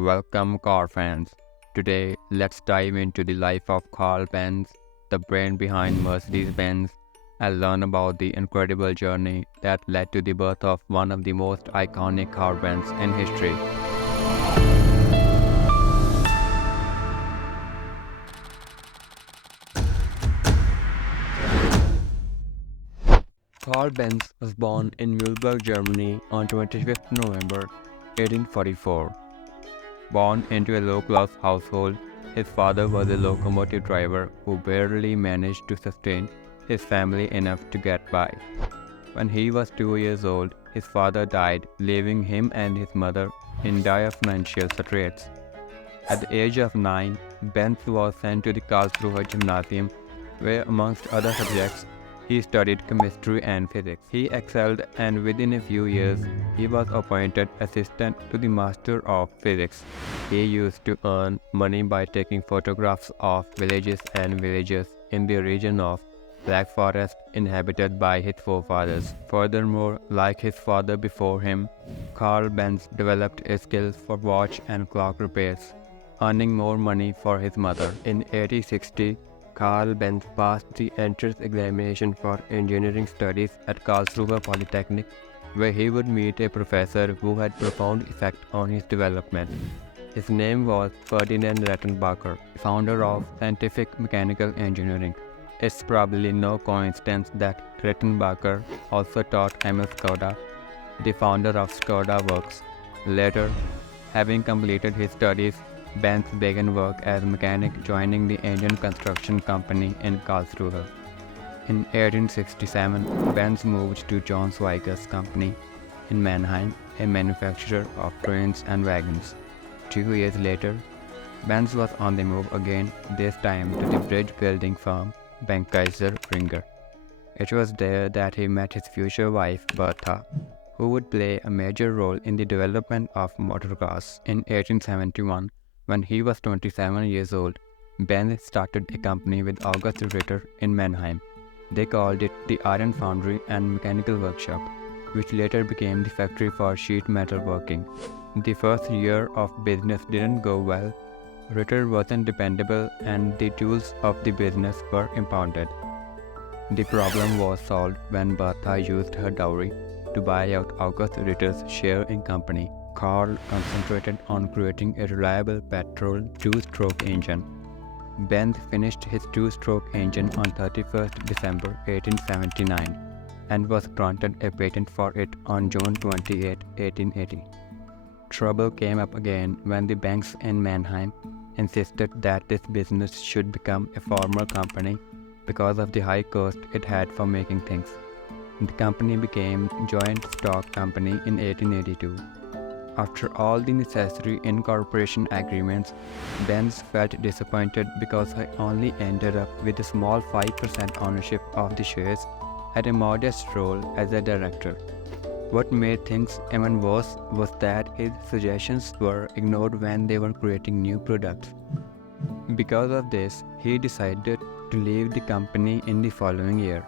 Welcome, car fans. Today, let's dive into the life of Karl Benz, the brain behind Mercedes Benz, and learn about the incredible journey that led to the birth of one of the most iconic car brands in history. Karl Benz was born in Mühlberg, Germany on 25th November 1844. Born into a low-class household, his father was a locomotive driver who barely managed to sustain his family enough to get by. When he was 2 years old, his father died, leaving him and his mother in dire financial straits. At the age of 9, Benz was sent to the Karlsruhe Gymnasium, where, amongst other subjects, he studied chemistry and physics. He excelled, and within a few years, he was appointed assistant to the master of physics. He used to earn money by taking photographs of villages and villagers in the region of Black Forest inhabited by his forefathers. Furthermore, like his father before him, Karl Benz developed a skill for watch and clock repairs, earning more money for his mother. In 1860, Karl Benz passed the entrance examination for engineering studies at Karlsruhe Polytechnic, where he would meet a professor who had profound effect on his development. His name was Ferdinand Rettenbacher, founder of scientific mechanical engineering. It's probably no coincidence that Rettenbacher also taught Emil Skoda, the founder of Skoda Works. Later, having completed his studies, Benz began work as a mechanic, joining the engine construction company in Karlsruhe. In 1867, Benz moved to John Schweiger's company in Mannheim, a manufacturer of trains and wagons. 2 years later, Benz was on the move again, this time to the bridge-building firm Benckiser Ringer. It was there that he met his future wife, Bertha, who would play a major role in the development of motor cars. In 1871, when he was 27 years old, Benz started a company with August Ritter in Mannheim. They called it the Iron Foundry and Mechanical Workshop, which later became the factory for sheet metal working. The first year of business didn't go well. Ritter wasn't dependable and the tools of the business were impounded. The problem was solved when Bertha used her dowry to buy out August Ritter's share in company. Karl concentrated on creating a reliable petrol two-stroke engine. Benz finished his two-stroke engine on 31st December 1879 and was granted a patent for it on June 28, 1880. Trouble came up again when the banks in Mannheim insisted that this business should become a formal company because of the high cost it had for making things. The company became Joint Stock Company in 1882. After all the necessary incorporation agreements, Benz felt disappointed because he only ended up with a small 5% ownership of the shares and a modest role as a director. What made things even worse was that his suggestions were ignored when they were creating new products. Because of this, he decided to leave the company in the following year.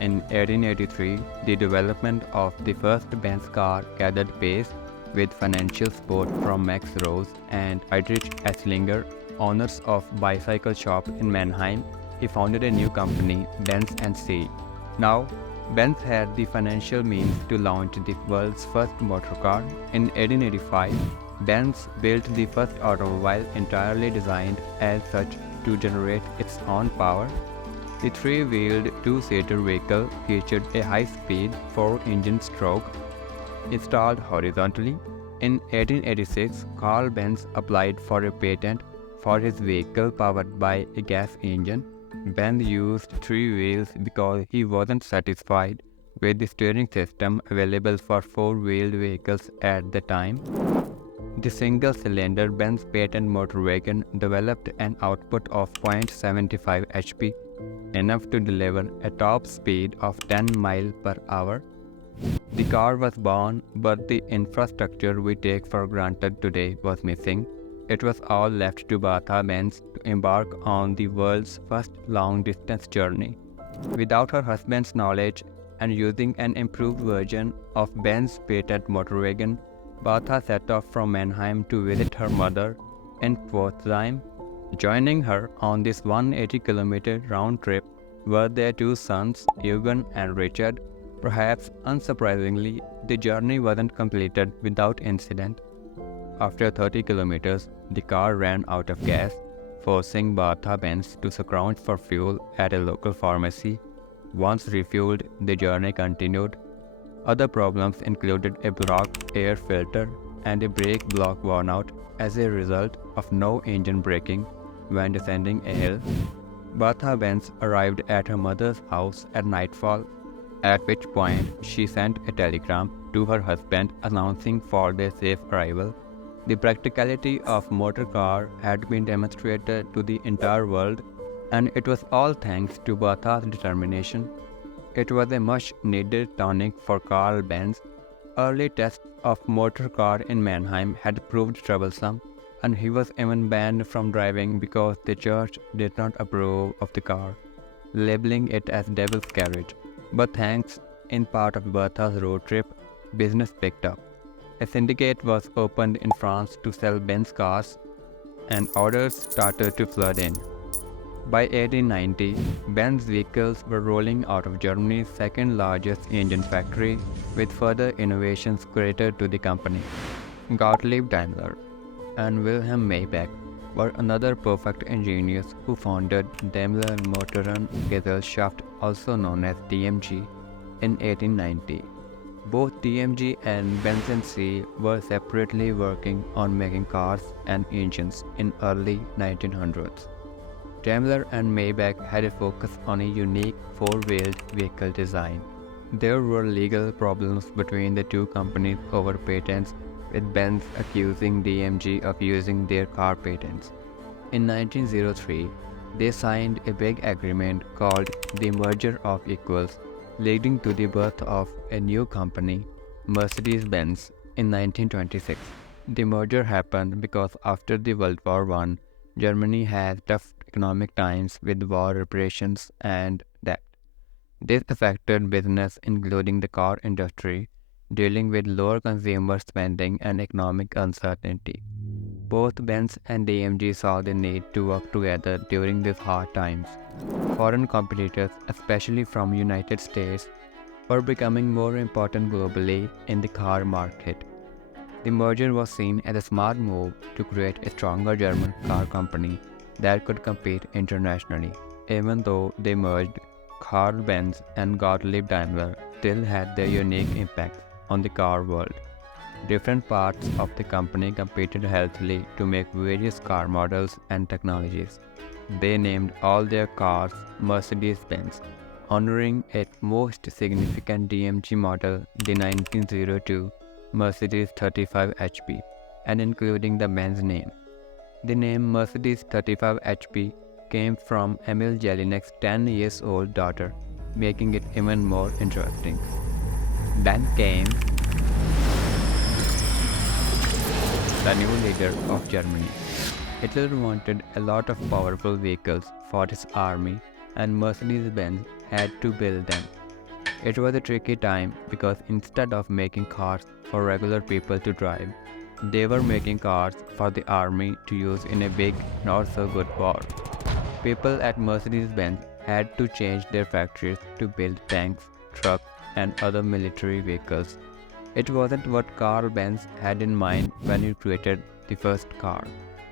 In 1883, the development of the first Benz car gathered pace with financial support from Max Rose and Friedrich Esslinger, owners of bicycle shop in Mannheim. He founded a new company, Benz & C. Now, Benz had the financial means to launch the world's first motor car. In 1885, Benz built the first automobile entirely designed as such to generate its own power. The three-wheeled two-seater vehicle featured a high-speed four-engine stroke installed horizontally. In 1886, Karl Benz applied for a patent for his vehicle powered by a gas engine. Benz used three wheels because he wasn't satisfied with the steering system available for four-wheeled vehicles at the time. The single-cylinder Benz patent motor wagon developed an output of 0.75 HP, enough to deliver a top speed of 10 miles per hour. The car was born, but the infrastructure we take for granted today was missing. It was all left to Bertha Benz to embark on the world's first long-distance journey. Without her husband's knowledge and using an improved version of Benz's patent motor wagon, Bertha set off from Mannheim to visit her mother in Pforzheim. Joining her on this 180-kilometer round trip were their two sons, Eugen and Richard. Perhaps unsurprisingly, the journey wasn't completed without incident. After 30 kilometers, the car ran out of gas, forcing Karl Benz to scrounge for fuel at a local pharmacy. Once refueled, the journey continued. Other problems included a blocked air filter and a brake block worn out as a result of no engine braking when descending a hill. Karl Benz arrived at her mother's house at nightfall, at which point she sent a telegram to her husband announcing for their safe arrival. The practicality of motor car had been demonstrated to the entire world, and it was all thanks to Bertha's determination. It was a much-needed tonic for Karl Benz. Early tests of motor car in Mannheim had proved troublesome, and he was even banned from driving because the church did not approve of the car, labeling it as devil's carriage. But thanks in part of Bertha's road trip, business picked up. A syndicate was opened in France to sell Benz cars, and orders started to flood in. By 1890, Benz vehicles were rolling out of Germany's second largest engine factory, with further innovations credited to the company. Gottlieb Daimler and Wilhelm Maybach were another perfect engineers who founded Daimler Motoren Gesellschaft, also known as DMG, in 1890. Both DMG and Benz and C were separately working on making cars and engines in early 1900s. Daimler and Maybach had a focus on a unique four-wheeled vehicle design. There were legal problems between the two companies over patents, with Benz accusing DMG of using their car patents. In 1903, they signed a big agreement called the Merger of Equals, leading to the birth of a new company, Mercedes Benz, in 1926. The merger happened because after the World War I, Germany had tough economic times with war reparations and debt. This affected business, including the car industry, dealing with lower consumer spending and economic uncertainty. Both Benz and DMG saw the need to work together during these hard times. Foreign competitors, especially from United States, were becoming more important globally in the car market. The merger was seen as a smart move to create a stronger German car company that could compete internationally. Even though they merged, Karl Benz and Gottlieb Daimler still had their unique impact on the car world. Different parts of the company competed healthily to make various car models and technologies. They named all their cars Mercedes Benz, honoring its most significant DMG model, the 1902 Mercedes 35 HP, and including the Benz name. The name Mercedes 35 HP came from Emil Jelinek's 10-year-old daughter, making it even more interesting. Then came the new leader of Germany. Hitler wanted a lot of powerful vehicles for his army, and Mercedes-Benz had to build them. It was a tricky time because instead of making cars for regular people to drive, they were making cars for the army to use in a big, not-so-good war. People at Mercedes-Benz had to change their factories to build tanks, trucks, and other military vehicles. It wasn't what Karl Benz had in mind when he created the first car.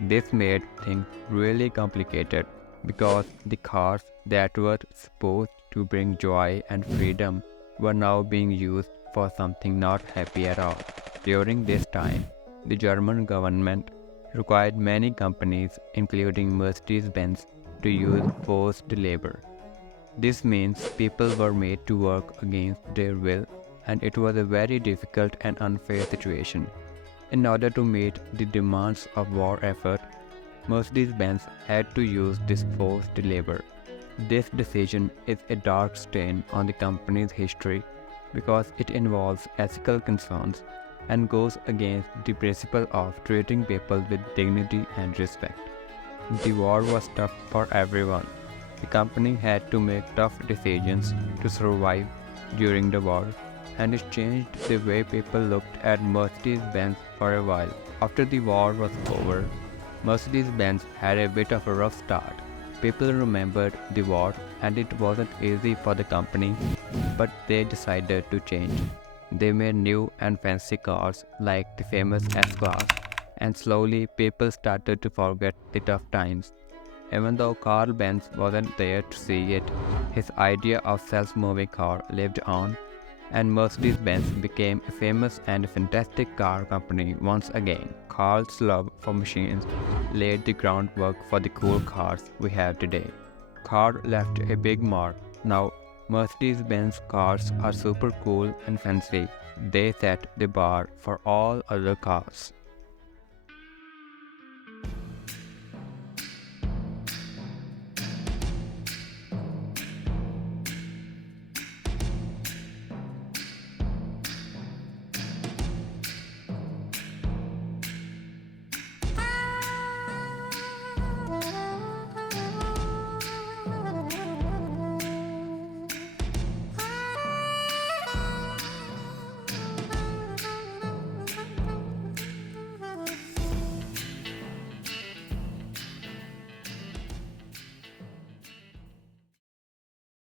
This made things really complicated because the cars that were supposed to bring joy and freedom were now being used for something not happy at all. During this time, the German government required many companies, including Mercedes-Benz, to use forced labor. This means people were made to work against their will, and it was a very difficult and unfair situation. In order to meet the demands of war effort, Mercedes-Benz had to use this forced labor. This decision is a dark stain on the company's history because it involves ethical concerns and goes against the principle of treating people with dignity and respect. The war was tough for everyone. The company had to make tough decisions to survive during the war, and it changed the way people looked at Mercedes-Benz for a while. After the war was over, Mercedes Benz had a bit of a rough start. People remembered the war and it wasn't easy for the company, but they decided to change. They made new and fancy cars like the famous S-Class, and slowly people started to forget the tough times. Even though Karl Benz wasn't there to see it, his idea of self-moving car lived on, and Mercedes-Benz became a famous and fantastic car company once again. Karl's love for machines laid the groundwork for the cool cars we have today. Karl left a big mark. Now, Mercedes-Benz cars are super cool and fancy. They set the bar for all other cars.